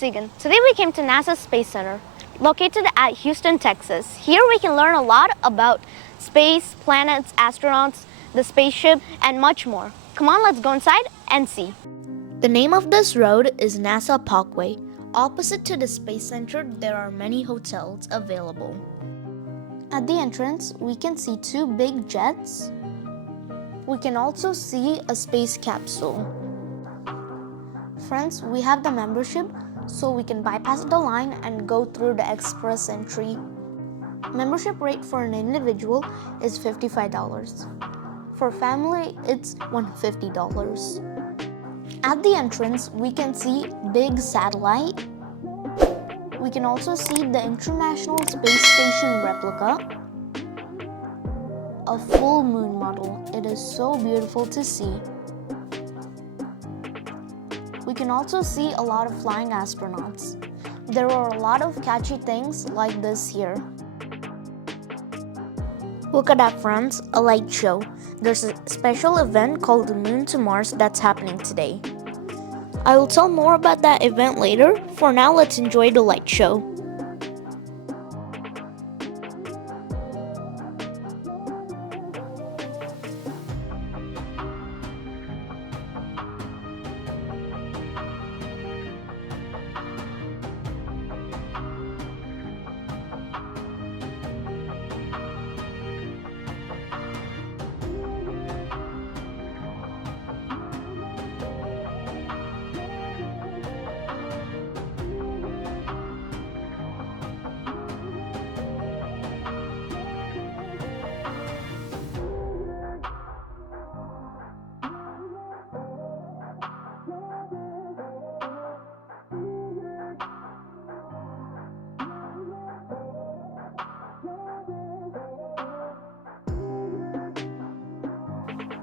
Segan. Today we came to NASA's Space Center, located at Houston, Texas. Here we can learn a lot about space, planets, astronauts, the spaceship, and much more. Come on, let's go inside and see. The name of this road is NASA Pkwy. Opposite to the Space Center, there are many hotels available. At the entrance, we can see two big jets. We can also see a space capsule. Friends, we have the membership, so we can bypass the line and go through the express entry. Membership rate for an individual is $55. For family, it's $150. At the entrance, we can see big satellite. We can also see the International Space Station replica, a full moon model. It is so beautiful to see. We can also see a lot of flying astronauts. There are a lot of catchy things like this here. Look at that, friends, a light show. There's a special event called the Moon to Mars that's happening today. I will tell more about that event later. For now, let's enjoy the light show.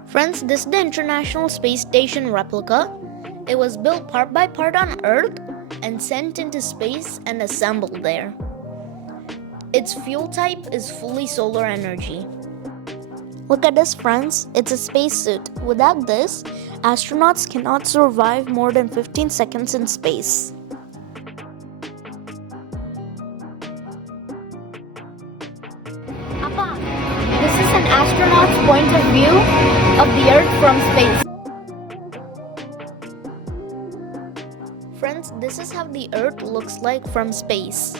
Friends, this is the International Space Station replica. It was built part by part on Earth and sent into space and assembled there. Its fuel type is fully solar energy. Look at this, friends. It's a spacesuit. Without this, astronauts cannot survive more than 15 seconds in space. Papa, this is an astronaut's point of view of the Earth from space. Friends, this is how the Earth looks like from space.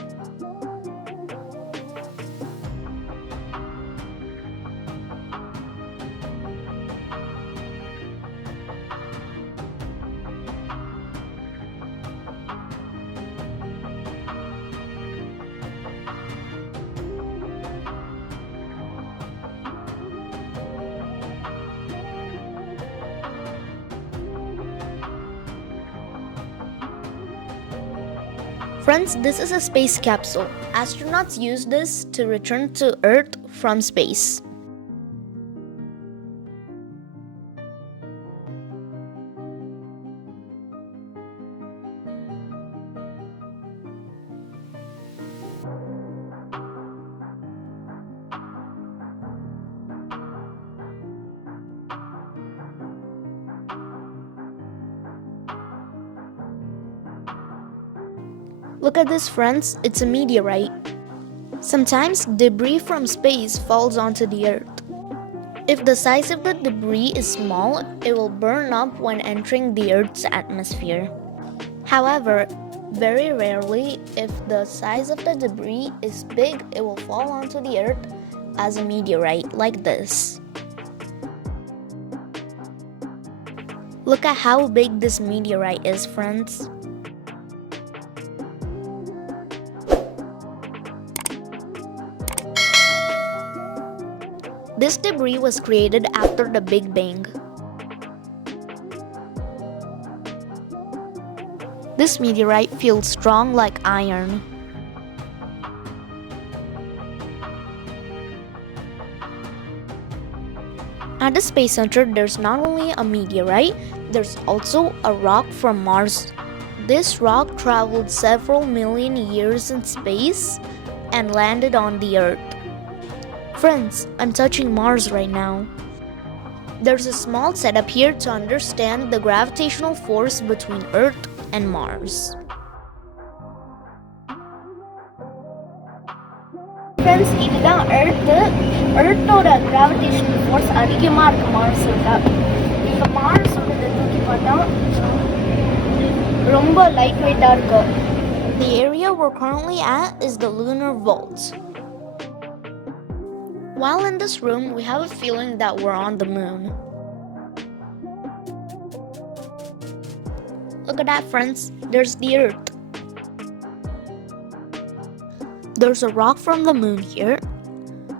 Friends, this is a space capsule. Astronauts use this to return to Earth from space. Look at this, friends, it's a meteorite. Sometimes debris from space falls onto the Earth. If the size of the debris is small, it will burn up when entering the Earth's atmosphere. However, very rarely, if the size of the debris is big, it will fall onto the Earth as a meteorite like this. Look at how big this meteorite is, friends. This debris was created after the Big Bang. This meteorite feels strong like iron. At the Space Center, there's not only a meteorite, there's also a rock from Mars. This rock traveled several million years in space and landed on the Earth. Friends, I'm touching Mars right now. There's a small setup here to understand the gravitational force between Earth and Mars. friends, இதுதான் எர்த்தோட gravitational force அதிகமாக இருக்கு மார்ஸோட. இப்போ மார்ஸோட தூக்கி பார்த்தா ரொம்ப light வெயிட்டாக இருக்கு. The area we're currently at is the lunar vault. While in this room, we have a feeling that we're on the moon. Look at that, friends. There's the Earth. There's a rock from the moon here.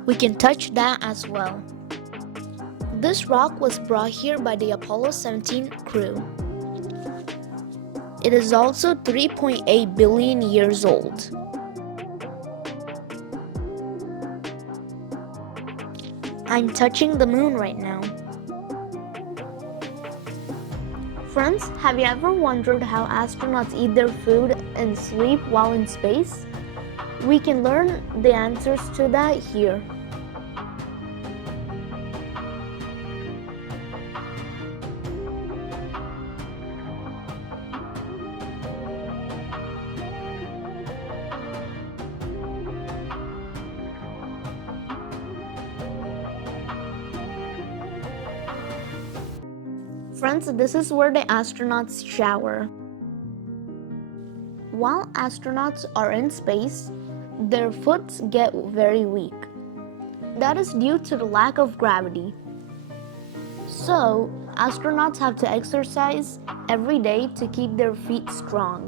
We can touch that as well. This rock was brought here by the Apollo 17 crew. It is also 3.8 billion years old. I'm touching the moon right now. Friends, have you ever wondered how astronauts eat their food and sleep while in space? We can learn the answers to that here. Friends, this is where the astronauts shower. While astronauts are in space, their foot get very weak. That is due to the lack of gravity. So, astronauts have to exercise every day to keep their feet strong.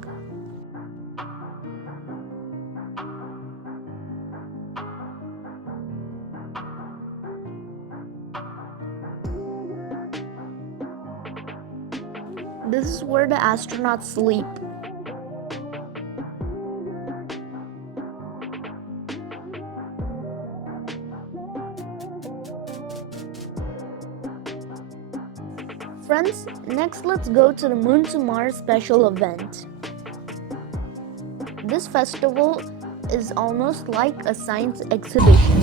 This is where the astronauts sleep. Friends, next let's go to the Moon to Mars special event. This festival is almost like a science exhibition.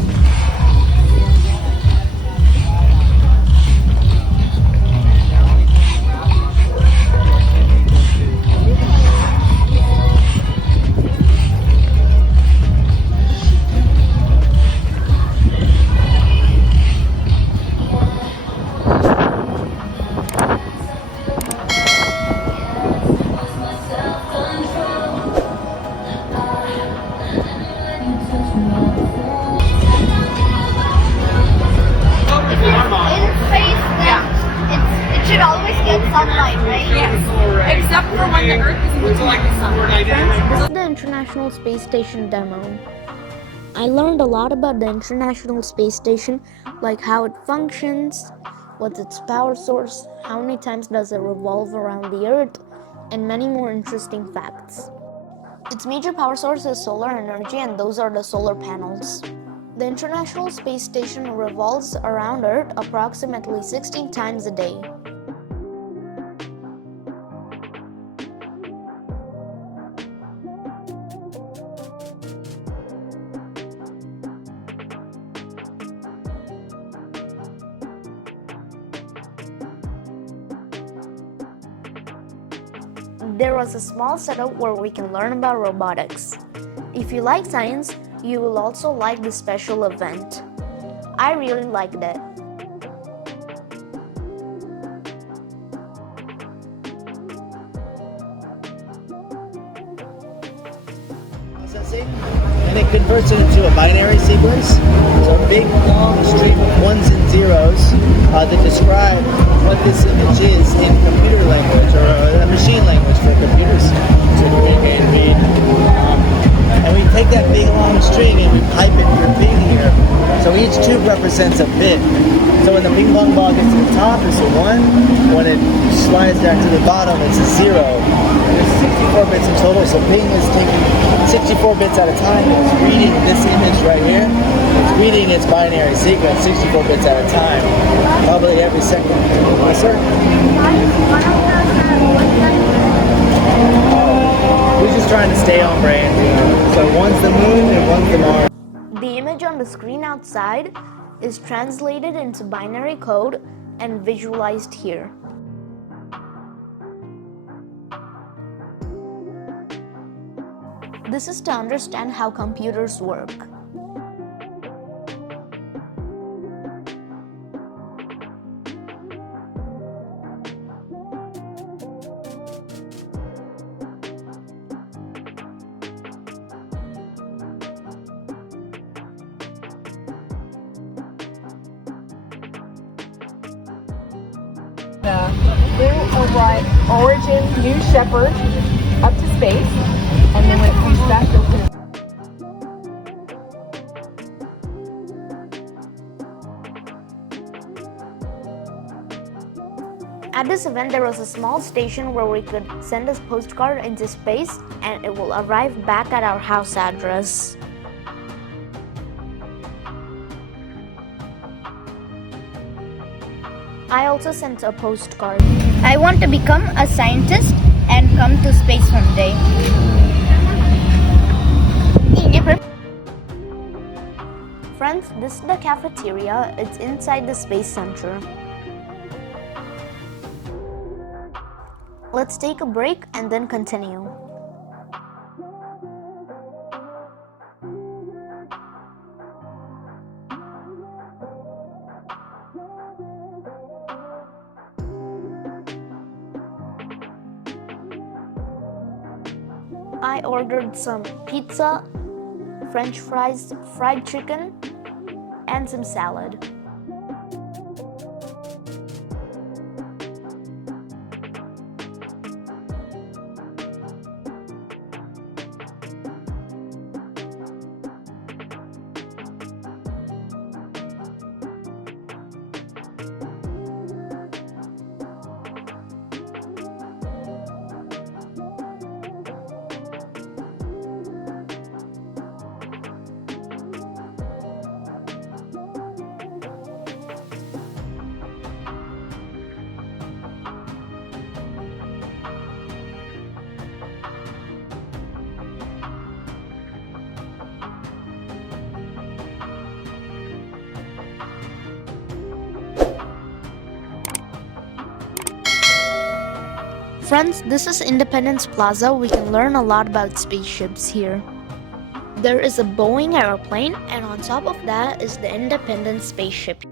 Sunlight, right? Yes. Except for when the Earth is moving like the sun. This is the International Space Station demo. I learned a lot about the International Space Station, like how it functions, what's its power source, how many times does it revolve around the Earth, and many more interesting facts. Its major power source is solar energy, and those are the solar panels. The International Space Station revolves around Earth approximately 16 times a day. There was a small setup where we can learn about robotics. If you like science, you will also like this special event. I really liked it. Processing, and it converts it into a binary sequence. So a big long stream of ones and zeros that describe what this image is in computer language or a machine language for computers to communicate and read. And we take that big long string and we pipe it through ping here. So each tube represents a bit. So when the ping pong ball gets to the top, it's a 1. When it slides down to the bottom, it's a 0. There's 64 bits in total, so ping is taking 64 bits at a time. It's reading this image right here. It's reading its binary sequence 64 bits at a time, probably every second. Yes, sir? We're just trying to stay on brand. So one's the moon and one's the Mars. The image on the screen outside is translated into binary code and visualized here. This is to understand how computers work. New Origin New Shepard up to space, and then when it comes back, you'll finish. At this event, there was a small station where we could send a postcard into space and it will arrive back at our house address. I also sent a postcard. I want to become a scientist and come to space one day. Friends, this is the cafeteria. It's inside the Space Center. Let's take a break and then continue. I ordered some pizza, French fries, fried chicken, and some salad. Friends, this is Independence Plaza. We can learn a lot about spaceships here. There is a Boeing airplane, and on top of that is the Independence spaceship.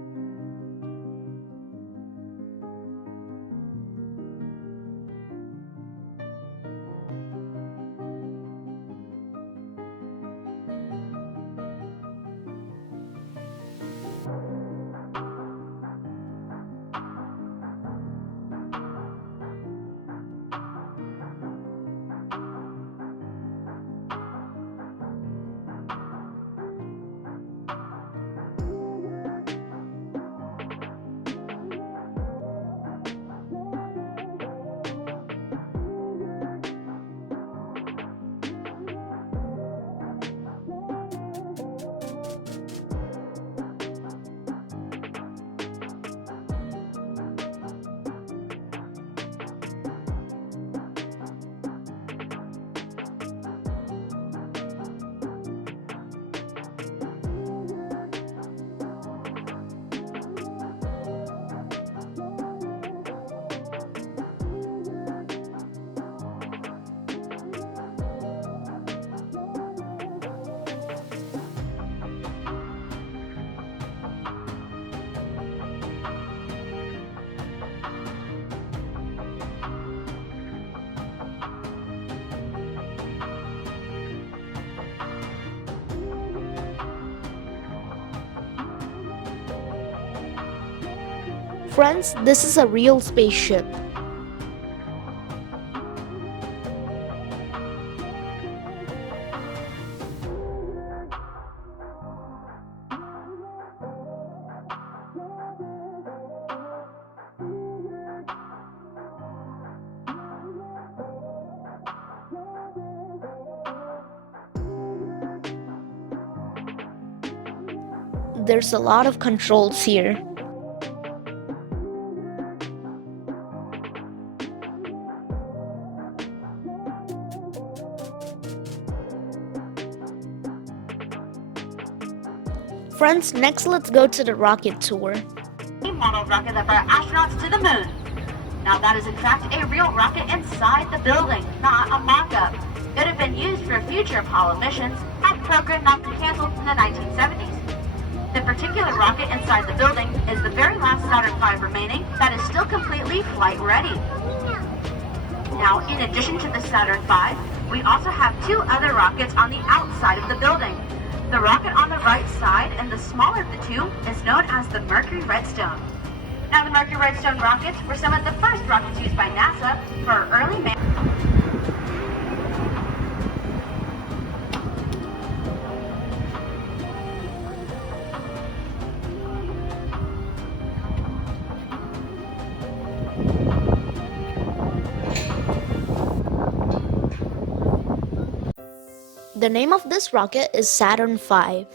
Friends, this is a real spaceship. There's a lot of controls here. Friends, next let's go to the rocket tour. Model rocket that brought astronauts to the moon. Now that is in fact a real rocket inside the building, not a mock-up. It had been used for future Apollo missions, had program not been canceled in the 1970s. The particular rocket inside the building is the very last Saturn V remaining that is still completely flight ready. Now, in addition to the Saturn V, we also have two other rockets on the outside of the building. The rocket on the right side and the smaller of the two is known as the Mercury Redstone. Now, the Mercury Redstone rockets were some of the first rockets used by NASA for early man. The name of this rocket is Saturn V.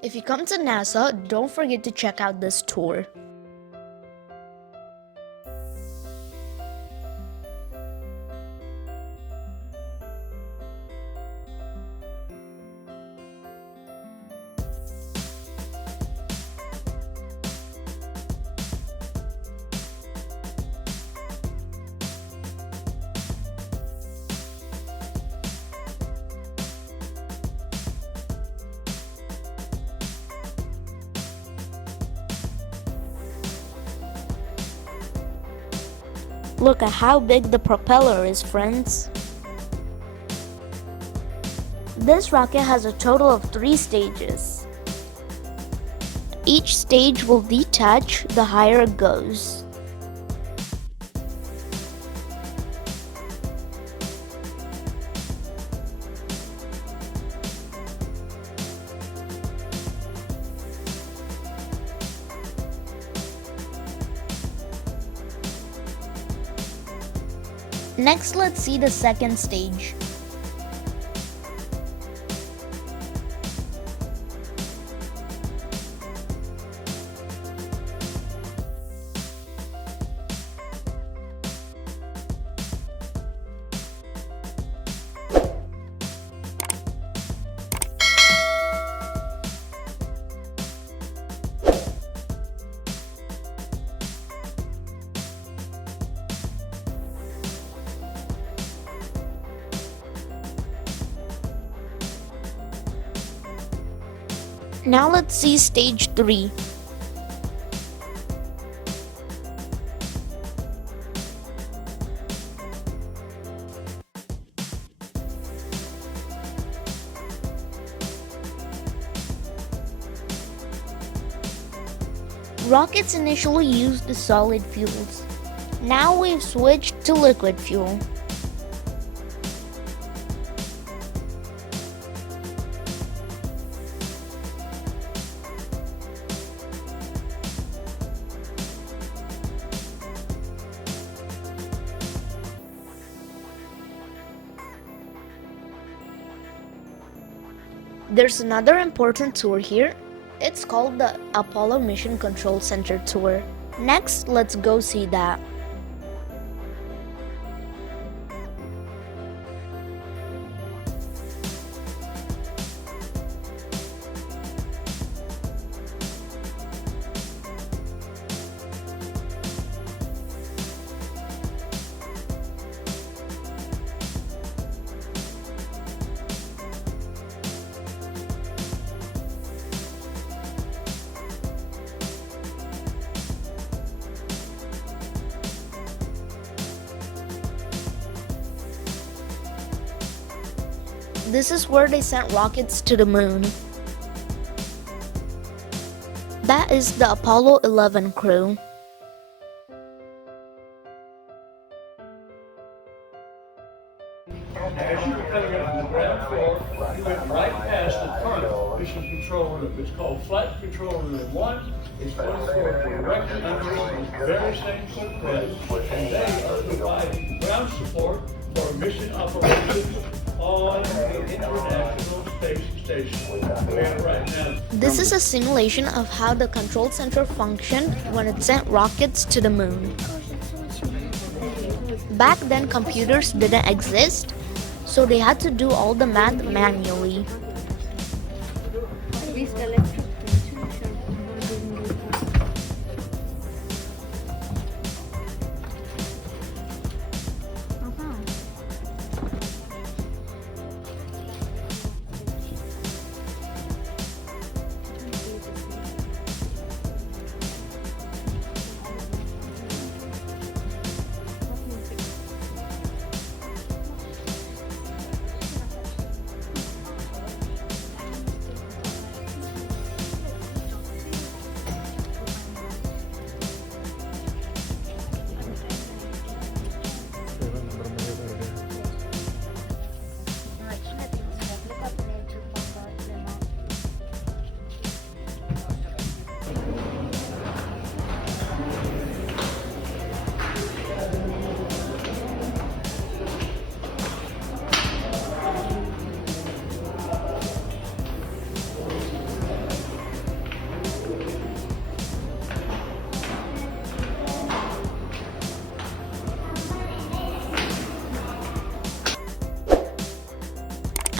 If you come to NASA, don't forget to check out this tour. Look at how big the propeller is, friends. This rocket has a total of 3 stages. Each stage will detach the higher it goes. Next, let's see the second stage. Now let's see stage 3. Rockets initially used the solid fuels. Now we've switched to liquid fuel. There's another important tour here. It's called the Apollo Mission Control Center Tour. Next, let's go see that. This is where they sent rockets to the moon. That is the Apollo 11 crew. As you were coming up from the ground floor, you went right past the current mission control room. It's called Flight Control Room 1. It's 24 directly under the very same footprint, and they are providing ground support for mission operations on the International Space Station. Where right now. This is a simulation of how the control center functioned when it sent rockets to the moon. Back then, computers didn't exist, so they had to do all the math manually.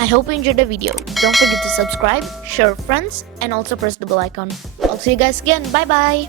I hope you enjoyed the video. Don't forget to subscribe, share with friends, and also press the bell icon. I'll see you guys again. Bye bye.